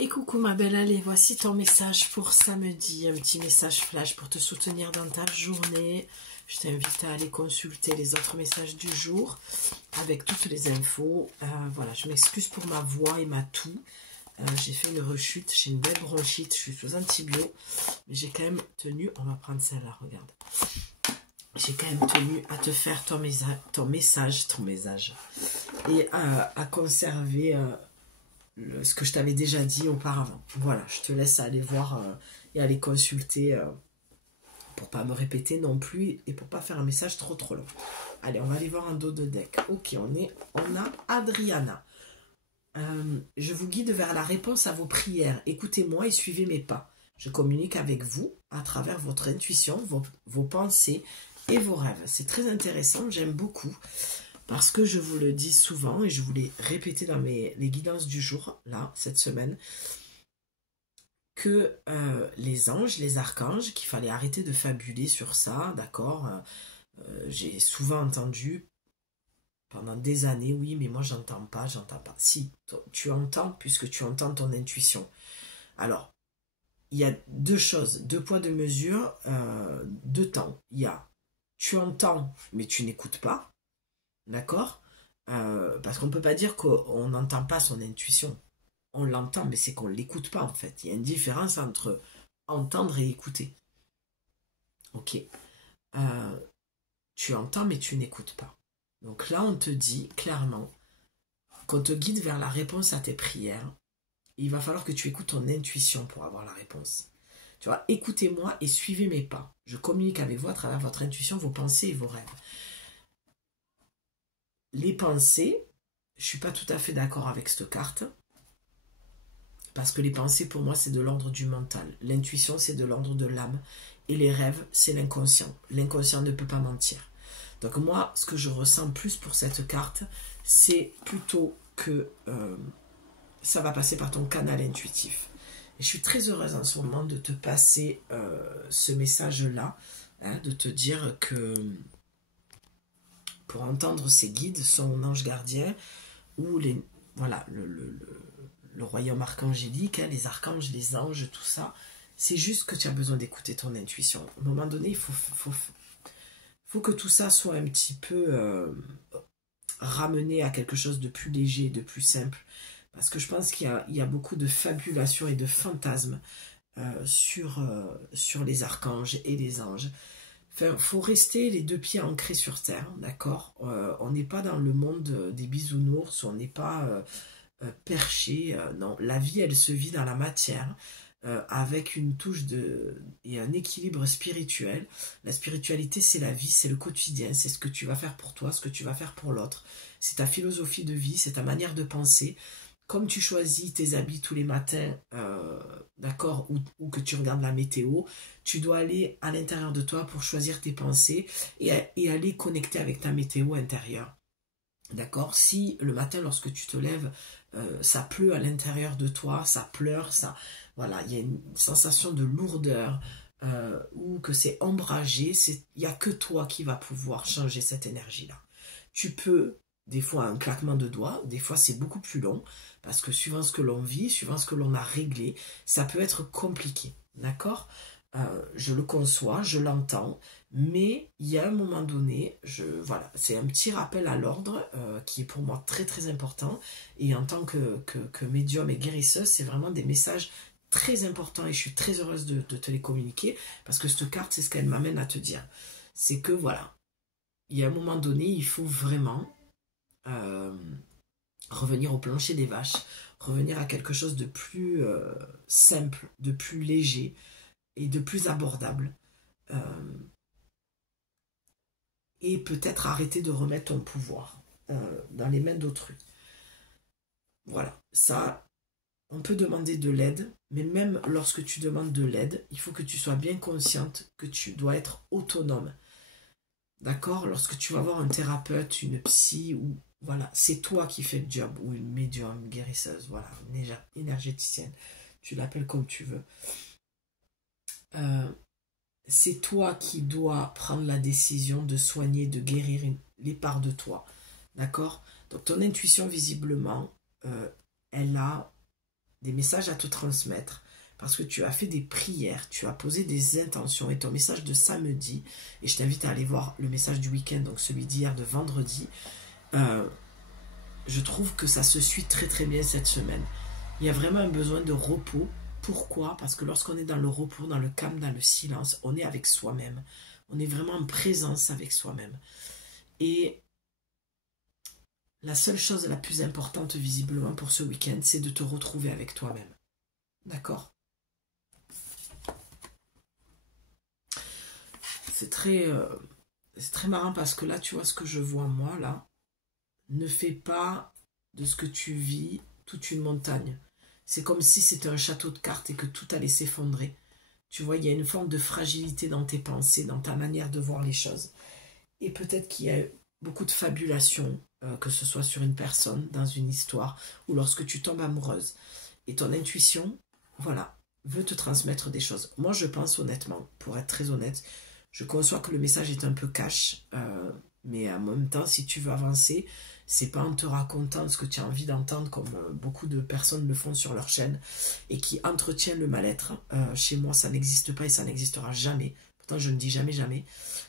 Et coucou ma belle, allez, voici ton message pour samedi, un petit message flash pour te soutenir dans ta journée. Je t'invite à aller consulter les autres messages du jour avec toutes les infos. Voilà, je m'excuse pour ma voix et ma toux. J'ai fait une rechute, j'ai une belle bronchite, je suis sous antibio, mais j'ai quand même tenu, on va prendre celle-là, regarde. J'ai quand même tenu à te faire ton message, et à conserver ce que je t'avais déjà dit auparavant. Voilà, je te laisse aller voir et aller consulter pour pas me répéter non plus et pour pas faire un message trop long. Allez, on va aller voir un dos de deck. Ok, on a Adriana. Je vous guide vers la réponse à vos prières. Écoutez-moi et suivez mes pas. Je communique avec vous à travers votre intuition, vos pensées et vos rêves. C'est très intéressant, j'aime beaucoup. Parce que je vous le dis souvent, et je vous l'ai répété dans les guidances du jour, là, cette semaine, que les anges, les archanges, qu'il fallait arrêter de fabuler sur ça, d'accord. J'ai souvent entendu, pendant des années, oui, mais moi, j'entends pas. Si, tu entends, puisque tu entends ton intuition. Alors, il y a deux choses, deux poids, deux mesures, deux temps. Il y a, tu entends, mais tu n'écoutes pas. D'accord, parce qu'on ne peut pas dire qu'on n'entend pas son intuition. On l'entend, mais c'est qu'on ne l'écoute pas, en fait. Il y a une différence entre entendre et écouter. Ok. Tu entends, mais tu n'écoutes pas. Donc là, on te dit clairement qu'on te guide vers la réponse à tes prières. Il va falloir que tu écoutes ton intuition pour avoir la réponse. Tu vois, écoutez-moi et suivez mes pas. Je communique avec vous à travers votre intuition, vos pensées et vos rêves. Les pensées, je ne suis pas tout à fait d'accord avec cette carte, parce que les pensées, pour moi, c'est de l'ordre du mental. L'intuition, c'est de l'ordre de l'âme. Et les rêves, c'est l'inconscient. L'inconscient ne peut pas mentir. Donc moi, ce que je ressens plus pour cette carte, c'est plutôt que ça va passer par ton canal intuitif. Et je suis très heureuse en ce moment de te passer ce message-là, hein, de te dire que pour entendre ces guides, son ange gardien, ou voilà, le royaume archangélique, hein, les archanges, les anges, tout ça, c'est juste que tu as besoin d'écouter ton intuition. À un moment donné, il faut que tout ça soit un petit peu ramené à quelque chose de plus léger, de plus simple. Parce que je pense qu'il y a beaucoup de fabulation et de fantasmes sur les archanges et les anges. Il faut rester les deux pieds ancrés sur terre, d'accord. On n'est pas dans le monde des bisounours, on n'est pas perché. Non, la vie, elle se vit dans la matière, avec une touche et un équilibre spirituel. La spiritualité, c'est la vie, c'est le quotidien, c'est ce que tu vas faire pour toi, ce que tu vas faire pour l'autre. C'est ta philosophie de vie, c'est ta manière de penser. Comme tu choisis tes habits tous les matins, d'accord, ou que tu regardes la météo, tu dois aller à l'intérieur de toi pour choisir tes pensées et aller connecter avec ta météo intérieure. D'accord? Si le matin, lorsque tu te lèves, ça pleut à l'intérieur de toi, ça pleure, voilà, il y a une sensation de lourdeur, ou que c'est ombragé, il n'y a que toi qui va pouvoir changer cette énergie-là. Tu peux, des fois, un claquement de doigts, des fois c'est beaucoup plus long, parce que suivant ce que l'on vit, suivant ce que l'on a réglé, ça peut être compliqué, d'accord? Je le conçois, je l'entends, mais il y a un moment donné, voilà, c'est un petit rappel à l'ordre qui est pour moi très très important, et en tant que médium et guérisseuse, c'est vraiment des messages très importants, et je suis très heureuse de te les communiquer, parce que cette carte, c'est ce qu'elle m'amène à te dire. C'est que voilà, il y a un moment donné, il faut vraiment revenir au plancher des vaches, revenir à quelque chose de plus simple, de plus léger et de plus abordable. Et peut-être arrêter de remettre ton pouvoir dans les mains d'autrui. Voilà, ça, on peut demander de l'aide, mais même lorsque tu demandes de l'aide, il faut que tu sois bien consciente que tu dois être autonome. D'accord? Lorsque tu vas voir un thérapeute, une psy, ou voilà, c'est toi qui fais le job, ou une médium, une guérisseuse, voilà, une énergéticienne, tu l'appelles comme tu veux. C'est toi qui dois prendre la décision de soigner, de guérir les parts de toi. D'accord? Donc ton intuition, visiblement, elle a des messages à te transmettre, parce que tu as fait des prières, tu as posé des intentions, et ton message de samedi, et je t'invite à aller voir le message du week-end, donc celui d'hier de vendredi, je trouve que ça se suit très très bien cette semaine. Il y a vraiment un besoin de repos. Pourquoi? Parce que lorsqu'on est dans le repos, dans le calme, dans le silence, on est avec soi-même. On est vraiment en présence avec soi-même. Et la seule chose la plus importante visiblement pour ce week-end, c'est de te retrouver avec toi-même. D'accord? C'est très marrant parce que là, tu vois ce que je vois moi, là. Ne fais pas de ce que tu vis toute une montagne. C'est comme si c'était un château de cartes et que tout allait s'effondrer. Tu vois, il y a une forme de fragilité dans tes pensées, dans ta manière de voir les choses. Et peut-être qu'il y a beaucoup de fabulation, que ce soit sur une personne, dans une histoire, ou lorsque tu tombes amoureuse. Et ton intuition, voilà, veut te transmettre des choses. Moi, je pense honnêtement, pour être très honnête, je conçois que le message est un peu cash, mais en même temps, si tu veux avancer, c'est pas en te racontant ce que tu as envie d'entendre, comme beaucoup de personnes le font sur leur chaîne, et qui entretiennent le mal-être. Chez moi, ça n'existe pas et ça n'existera jamais. Pourtant, je ne dis jamais, jamais.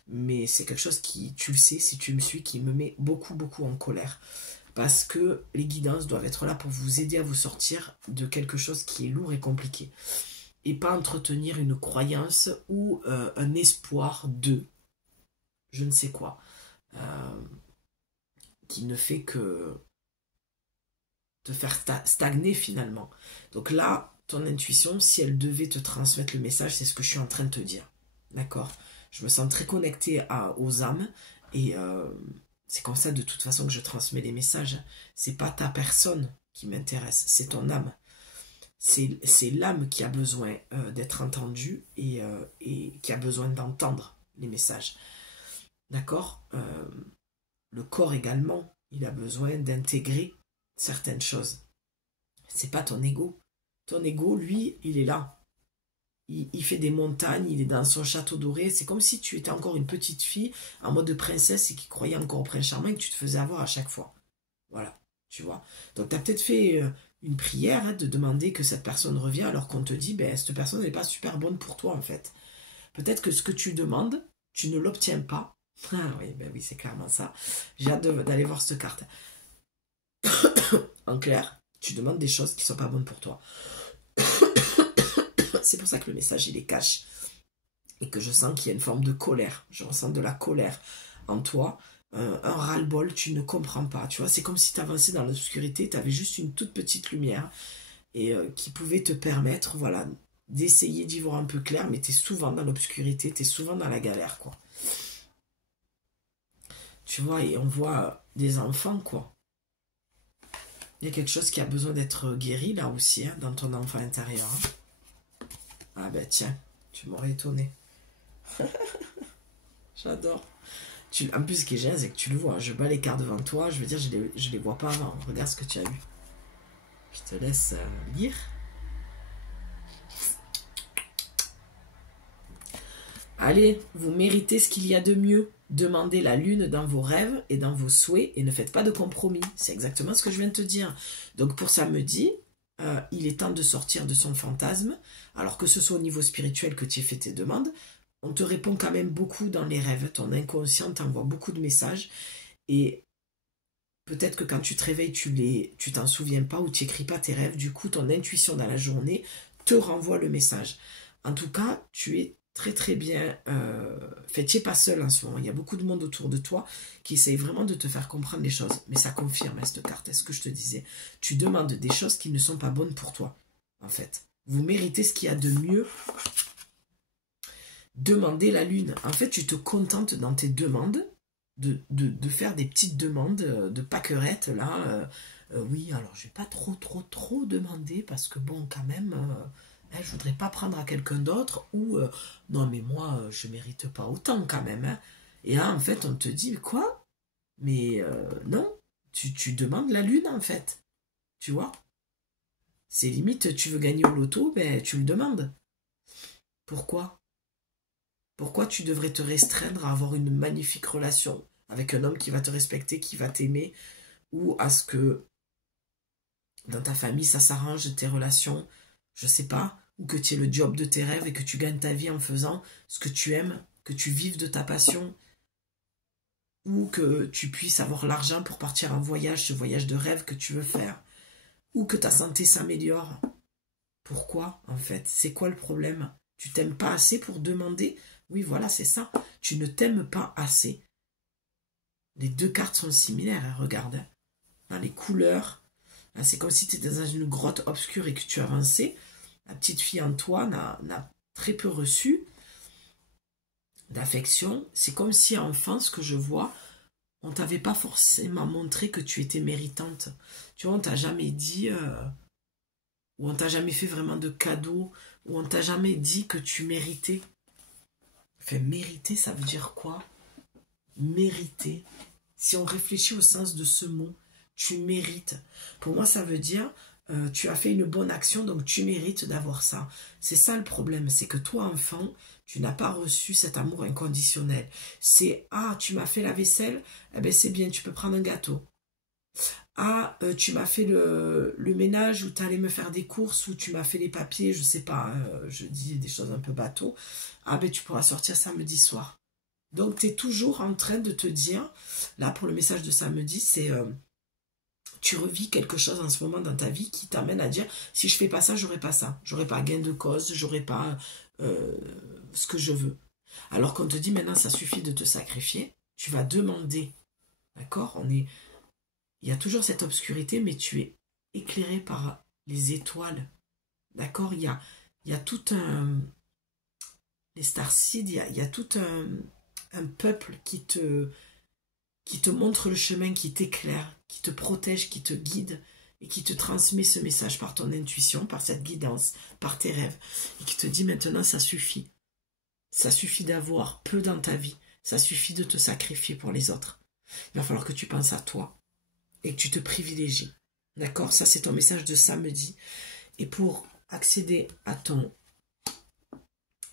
Mais c'est quelque chose qui, tu le sais, si tu me suis, qui me met beaucoup, beaucoup en colère. Parce que les guidances doivent être là pour vous aider à vous sortir de quelque chose qui est lourd et compliqué. Et pas entretenir une croyance ou un espoir de je ne sais quoi. Qui ne fait que te faire stagner finalement. Donc là, ton intuition, si elle devait te transmettre le message, c'est ce que je suis en train de te dire. D'accord? Je me sens très connectée aux âmes et c'est comme ça de toute façon que je transmets les messages. C'est pas ta personne qui m'intéresse, c'est ton âme. C'est l'âme qui a besoin d'être entendue et qui a besoin d'entendre les messages. D'accord? Le corps également, il a besoin d'intégrer certaines choses. C'est pas ton ego. Ton ego, lui, il est là. Il fait des montagnes, il est dans son château doré. C'est comme si tu étais encore une petite fille en mode de princesse et qui croyait encore au prince charmant et que tu te faisais avoir à chaque fois. Voilà, tu vois. Donc tu as peut-être fait une prière de demander que cette personne revienne alors qu'on te dit, ben, cette personne n'est pas super bonne pour toi en fait. Peut-être que ce que tu demandes, tu ne l'obtiens pas. Ah oui, ben oui, c'est clairement ça. J'ai hâte d'aller voir cette carte. En clair, tu demandes des choses qui ne sont pas bonnes pour toi. C'est pour ça que le message, il est cash. Et que je sens qu'il y a une forme de colère. Je ressens de la colère en toi. Un ras-le-bol, tu ne comprends pas. Tu vois, c'est comme si tu avançais dans l'obscurité, tu avais juste une toute petite lumière et qui pouvait te permettre, voilà, d'essayer d'y voir un peu clair, mais tu es souvent dans l'obscurité, tu es souvent dans la galère, quoi. Tu vois, et on voit des enfants, quoi. Il y a quelque chose qui a besoin d'être guéri, là aussi, hein, dans ton enfant intérieur. Hein. Ah ben tiens, tu m'aurais étonné. J'adore. En plus, ce qui est génial, c'est que tu le vois. Je bats les cartes devant toi. Je veux dire, je les vois pas avant. Regarde ce que tu as eu. Je te laisse lire. Allez, vous méritez ce qu'il y a de mieux. Demandez la lune dans vos rêves et dans vos souhaits et ne faites pas de compromis. C'est exactement ce que je viens de te dire. Donc pour samedi, il est temps de sortir de son fantasme. Alors que ce soit au niveau spirituel que tu aies fait tes demandes, on te répond quand même beaucoup dans les rêves. Ton inconscient t'envoie beaucoup de messages. Et peut-être que quand tu te réveilles, tu t'en souviens pas ou tu n'écris pas tes rêves. Du coup, ton intuition dans la journée te renvoie le message. En tout cas, tu es très très bien fait. Tu n'es pas seul en ce moment. Il y a beaucoup de monde autour de toi qui essaye vraiment de te faire comprendre les choses. Mais ça confirme cette carte. Est-ce que je te disais? Tu demandes des choses qui ne sont pas bonnes pour toi, en fait. Vous méritez ce qu'il y a de mieux. Demandez la lune. En fait, tu te contentes dans tes demandes de faire des petites demandes de paquerettes, là. Oui, alors je vais pas trop demander parce que bon, quand même... je voudrais pas prendre à quelqu'un d'autre ou non mais moi je mérite pas autant quand même hein. Et là en fait on te dit quoi mais non tu demandes la lune en fait, tu vois, c'est limite tu veux gagner au loto, ben tu le demandes. Pourquoi tu devrais te restreindre à avoir une magnifique relation avec un homme qui va te respecter, qui va t'aimer, ou à ce que dans ta famille, ça s'arrange, tes relations, je sais pas, ou que tu aies le job de tes rêves et que tu gagnes ta vie en faisant ce que tu aimes, que tu vives de ta passion, ou que tu puisses avoir l'argent pour partir en voyage, ce voyage de rêve que tu veux faire, ou que ta santé s'améliore. Pourquoi, en fait? C'est quoi le problème? Tu t'aimes pas assez pour demander? Oui, voilà, c'est ça. Tu ne t'aimes pas assez. Les deux cartes sont similaires, hein, regarde. Dans les couleurs, c'est comme si tu étais dans une grotte obscure et que tu avançais. La petite fille en toi n'a très peu reçu d'affection. C'est comme si enfant, ce que je vois, on t'avait pas forcément montré que tu étais méritante. Tu vois, on t'a jamais dit, ou on t'a jamais fait vraiment de cadeaux, ou on t'a jamais dit que tu méritais. Enfin, mériter, ça veut dire quoi? Mériter. Si on réfléchit au sens de ce mot, tu mérites. Pour moi, ça veut dire, tu as fait une bonne action, donc tu mérites d'avoir ça. C'est ça le problème, c'est que toi, enfant, tu n'as pas reçu cet amour inconditionnel. C'est, ah, tu m'as fait la vaisselle, eh ben c'est bien, tu peux prendre un gâteau. Ah, tu m'as fait le ménage, ou tu allais me faire des courses, ou tu m'as fait les papiers, je sais pas, je dis des choses un peu bateau. Ah ben tu pourras sortir samedi soir. Donc tu es toujours en train de te dire, là pour le message de samedi, c'est tu revis quelque chose en ce moment dans ta vie qui t'amène à dire, si je fais pas ça, j'aurai pas ça. J'aurai pas gain de cause, j'aurai pas ce que je veux. Alors qu'on te dit maintenant, ça suffit de te sacrifier, tu vas demander, d'accord? Il y a toujours cette obscurité, mais tu es éclairé par les étoiles, d'accord? Il y a tout un... Les starseeds, il y a tout un peuple qui te montre le chemin, qui t'éclaire, qui te protège, qui te guide et qui te transmet ce message par ton intuition, par cette guidance, par tes rêves, et qui te dit maintenant ça suffit. Ça suffit d'avoir peu dans ta vie, ça suffit de te sacrifier pour les autres. Il va falloir que tu penses à toi et que tu te privilégies. D'accord? Ça c'est ton message de samedi. Et pour accéder à ton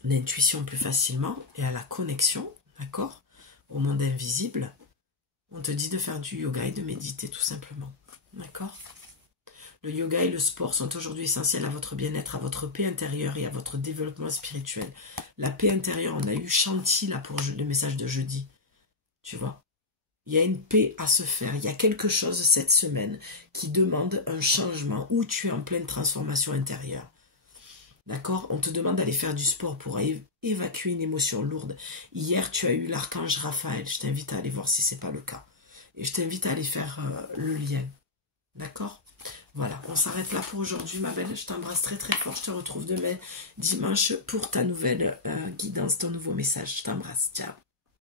intuition plus facilement et à la connexion, d'accord, au monde invisible, on te dit de faire du yoga et de méditer tout simplement. D'accord? Le yoga et le sport sont aujourd'hui essentiels à votre bien-être, à votre paix intérieure et à votre développement spirituel. La paix intérieure, on a eu Chanty là pour le message de jeudi. Tu vois? Il y a une paix à se faire. Il y a quelque chose cette semaine qui demande un changement où tu es en pleine transformation intérieure. D'accord? On te demande d'aller faire du sport pour évacuer une émotion lourde. Hier, tu as eu l'archange Raphaël. Je t'invite à aller voir si ce n'est pas le cas. Et je t'invite à aller faire le lien. D'accord? Voilà, on s'arrête là pour aujourd'hui, ma belle. Je t'embrasse très très fort. Je te retrouve demain, dimanche, pour ta nouvelle guidance, ton nouveau message. Je t'embrasse. Ciao.